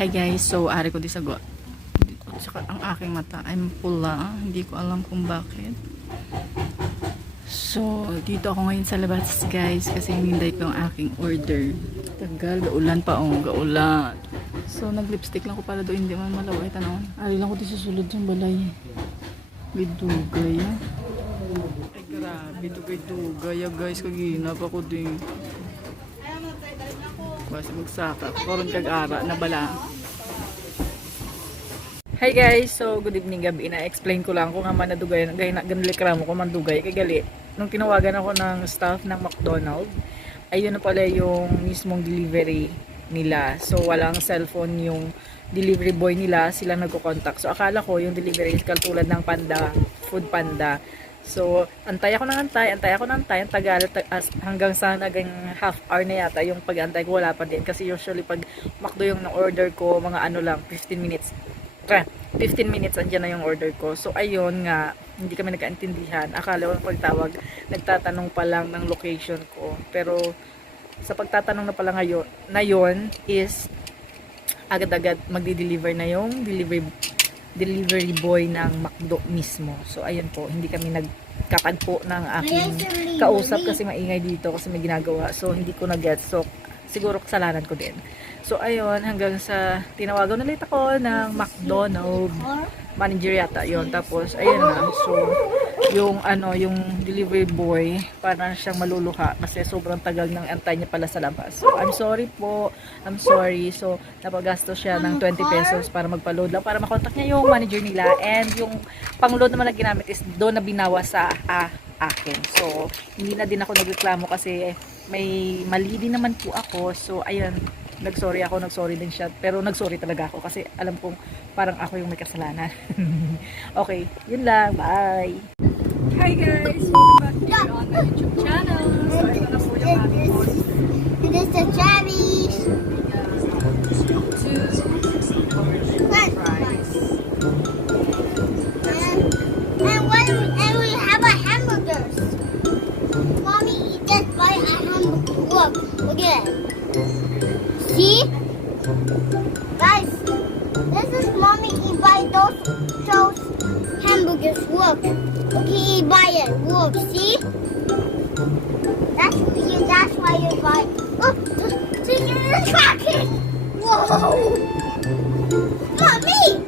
Hi guys, so ari ko di sagot. Saka ang aking mata ay pula. Hindi ko alam kung bakit. So, dito ako ngayon sa labas guys kasi hinintay ko ang aking order. Tagal, gaulan pa oh, gaulan. So, nag-lipstick lang ko para doon hindi man malaway tanawon. Ari lang ko di susulod yung balay. Bidugay ah. Ay grabe, dugay-dugay guys. Kaginap ako din. Basta magsaka. Karon kag-ara na bala. Hi guys, so good evening gabi. Na-explain ko lang kung nga man nadugay. Ganili kramo ko man dugay. Kay gali. Nung tinawagan ako ng staff ng McDonald's, ayun na pala yung mismong delivery nila. So walang cellphone yung delivery boy nila. Sila nagko-contact. So akala ko yung delivery is katulad ng Panda, Food Panda. So, antay ako ng antay, ang tagal, hanggang sa naging half hour na yata yung pag-antay ko, wala pa din. Kasi usually pag McDo yung na-order ko, mga ano lang, 15 minutes. 15 minutes, andyan na yung order ko. So, ayun nga, hindi kami nagkaintindihan. Akala ko pagtawag, nagtatanong pa lang ng location ko. Pero, sa pagtatanong na pala ngayon, na yun is, agad-agad magdi-deliver na yung delivery boy ng McDo mismo. So ayun po, hindi kami nagkatagpo ng aking kausap kasi maingay dito kasi may ginagawa. So hindi ko na-get. So siguro kasalanan ko din. So ayun, hanggang sa tinawagan na ulit ako ng McDonald's manager yata yun. Tapos ayun na. So yung yung delivery boy parang siyang maluluha kasi sobrang tagal ng antay niya pala sa labas. So I'm sorry po. I'm sorry. So napagasto siya ng 20 pesos para magpa-load lang para makontak niya yung manager nila, and yung pang-load naman na ginamit is doon na binawa sa akin. So hindi na din ako nagreklamo kasi may mali din naman po ako. So ayun, nagsorry din siya, pero nagsorry talaga ako kasi alam kong parang ako yung may kasalanan. Okay, yun lang. Bye! Hi guys! Welcome back here on my YouTube channel. So ito na po yung aming order. It is the cherries. And we have a hamburgers. Mommy, just buy a hamburger. Look at it. See? Guys, this is mommy. He buy those hamburgers. Look. Okay, buy it. Look, see? That's why you buy. Look, chicken is cracking. Whoa! Mommy!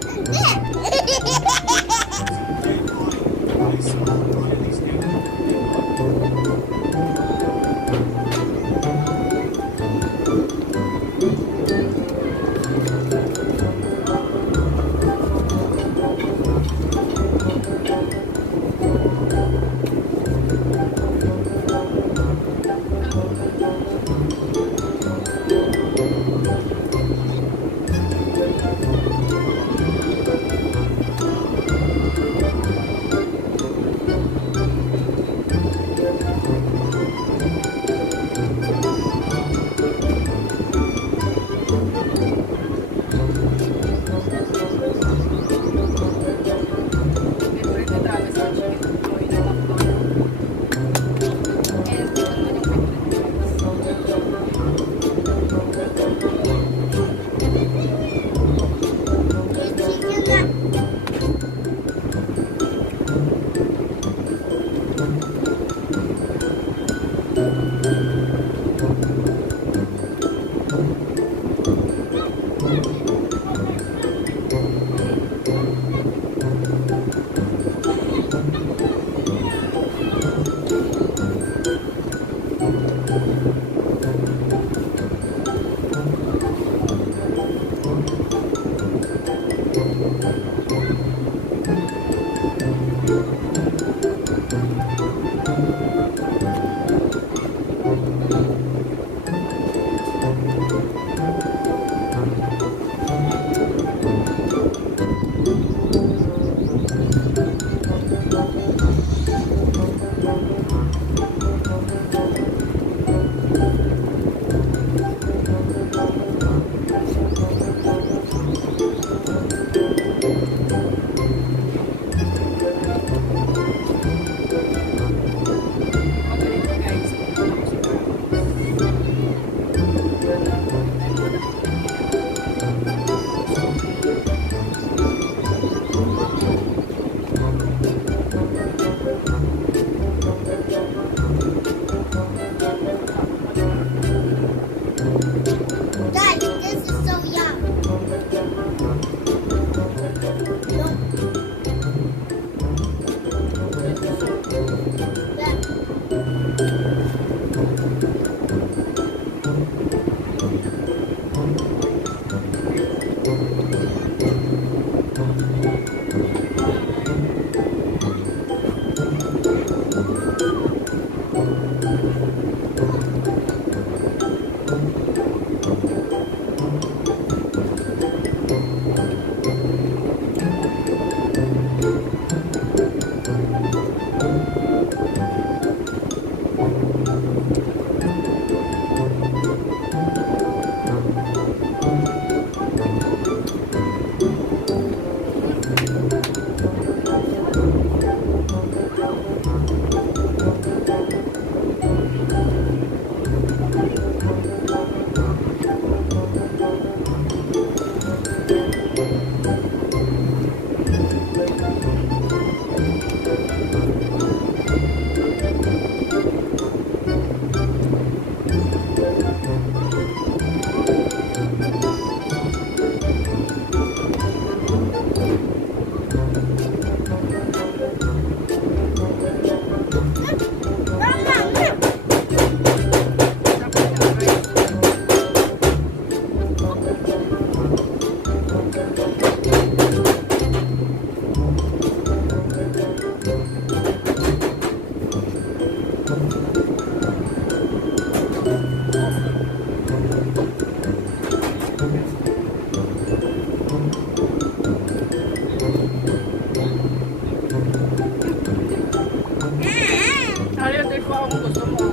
Ayaw, take ko ako gusto mo.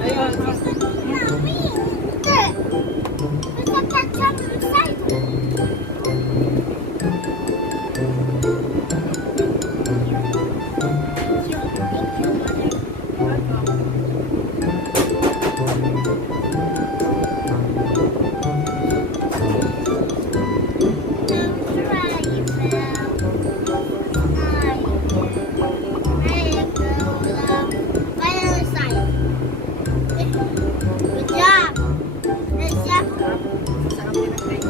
Ayun. Mommy, look. There's a ketchup inside. Good job. Good job. Sarap din ang drink.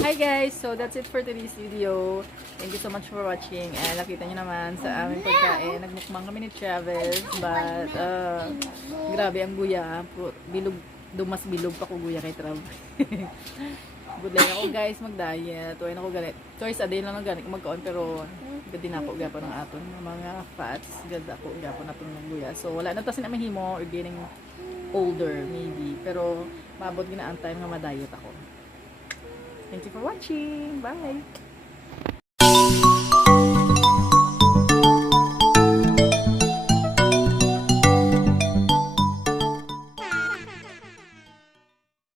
Hi guys! So that's it for today's video. Thank you so much for watching. And nakita nyo naman sa aming pagkain. Nagmukbang kami ni Travis. But grabe ang guya. Bilog, dumas bilog pa ko guya kay Trav. Good luck ako guys mag-diet. Tuwain ako ganit. Choice a day lang ng ganit magkaon. Pero gadi na ako gapon ng aton. Mga fats. Gada ako gapon natin ng guya. So wala na tasin na mahimo or getting older maybe. Pero maabot ginaan time nga ma-diet ako. Thank you for watching. Bye!